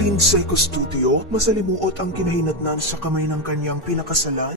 Lindsay Custodio, masalimuot ang kinahinatnan sa kamay ng kanyang pinakasalan.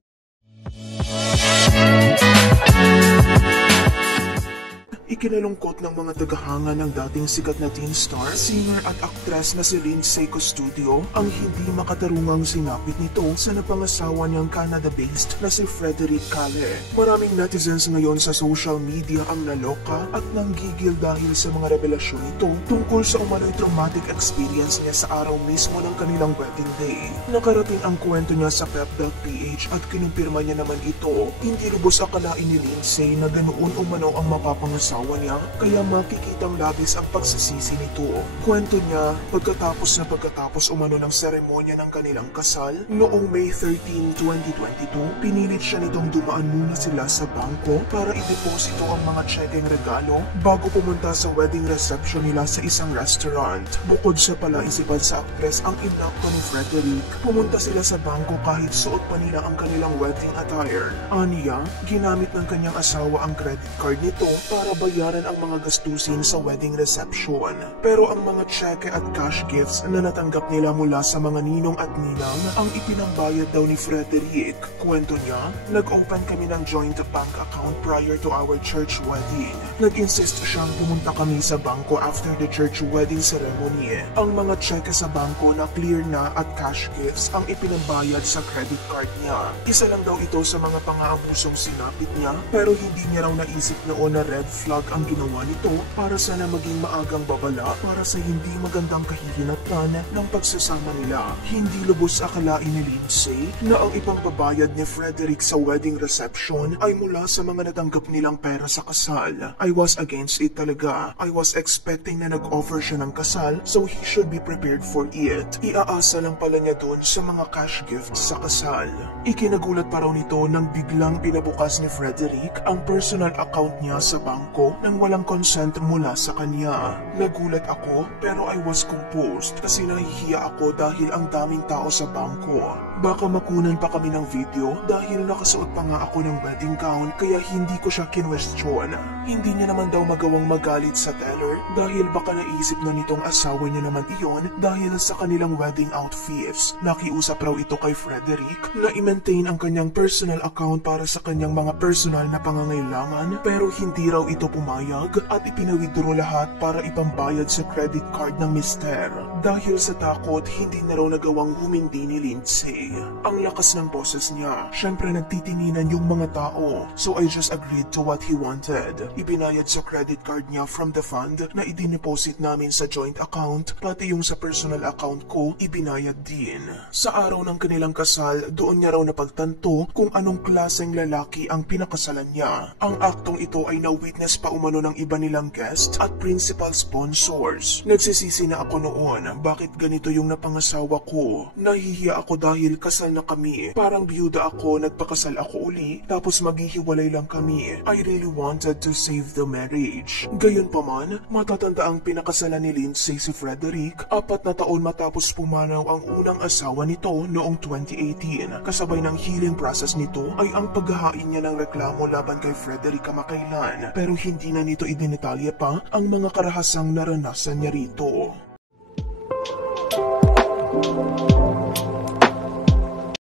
Ikinalungkot ng mga tagahanga ng dating sikat na teen star, singer at aktres na si Lindsay Custodio ang hindi makatarungang sinapit nito sa napangasawa niyang Canada-based na si Frederick Calle. Maraming netizens ngayon sa social media ang naloka at nanggigil dahil sa mga revelasyon nito tungkol sa umano'y traumatic experience niya sa araw mismo ng kanilang wedding day. Nakarating ang kwento niya sa pep.ph at kinumpirma niya naman ito. Hindi lubos akalain ni Lindsay na ganoon umano ang mapapangasawa niya, kaya makikitang labis ang pagsisisi nito. Kwento niya, pagkatapos umano ng seremonya ng kanilang kasal, noong May 13, 2022, pinilit siya nitong dumaan muna sila sa bangko para ideposito ang mga checkeng regalo bago pumunta sa wedding reception nila sa isang restaurant. Bukod sa palaisipan sa aktres ang inakto ni Frederick, pumunta sila sa bangko kahit suot pa nila ang kanilang wedding attire. Aniya, ginamit ng kanyang asawa ang credit card nito para bayaran ang mga gastusin sa wedding reception. Pero ang mga cheque at cash gifts na natanggap nila mula sa mga ninong at ninang ang ipinambayad daw ni Frederick. Kwento niya, nag-open kami ng joint bank account prior to our church wedding. Nag-insist siyang pumunta kami sa bangko after the church wedding ceremony. Ang mga cheque sa bangko na clear na at cash gifts ang ipinambayad sa credit card niya. Isa lang daw ito sa mga pang-aabusong sinapit niya, pero hindi niya raw naisip noon na red flag ang ginawa nito para sana maging maagang babala para sa hindi magandang kahihinatnan ng pagsasama nila. Hindi lubos akalain ni Lindsay na ang ibang babayad ni Frederick sa wedding reception ay mula sa mga natanggap nilang pera sa kasal. I was against it talaga. I was expecting na nag-offer siya ng kasal, so he should be prepared for it. Iaasa lang pala niya doon sa mga cash gifts sa kasal. Ikinagulat pa raw nito nang biglang pinabukas ni Frederick ang personal account niya sa bangko nang walang consent mula sa kanya. Nagulat ako pero I was composed kasi nahihiya ako dahil ang daming tao sa bangko. Baka makunan pa kami ng video dahil nakasuot pa nga ako ng wedding gown kaya hindi ko siya kinwestiyon. Hindi niya naman daw magawang magalit sa teller dahil baka naisip na nitong asawa niya naman iyon dahil sa kanilang wedding outfits. Nakiusap raw ito kay Frederick na i-maintain ang kanyang personal account para sa kanyang mga personal na pangangailangan pero hindi raw ito pumayag at ipinawithdraw lahat para ipambayad sa credit card ng mister. Dahil sa takot, hindi na raw nagawang humindi ni Lindsay. Ang lakas ng boses niya. Siyempre nagtitinginan yung mga tao. So I just agreed to what he wanted. Ibinayad sa credit card niya from the fund na idineposit namin sa joint account, pati yung sa personal account ko, ibinayad din. Sa araw ng kanilang kasal, doon niya raw napagtanto kung anong klaseng lalaki ang pinakasalan niya. Ang aktong ito ay na-witness pa umano ng iba nilang guest at principal sponsors. Nagsisisi na ako noon, bakit ganito yung napangasawa ko? Nahihiya ako dahil kasal na kami. Parang biyuda ako, nagpakasal ako uli, tapos maghihiwalay lang kami. I really wanted to save the marriage. Gayunpaman, matatanda ang pinakasalan ni Lindsay si Frederick, 4 na taon matapos pumanaw ang unang asawa nito noong 2018. Kasabay ng healing process nito ay ang paghahain niya ng reklamo laban kay Frederick kamakailan, pero hindi na nito idinetalye pa ang mga karahasang naranasan niya rito.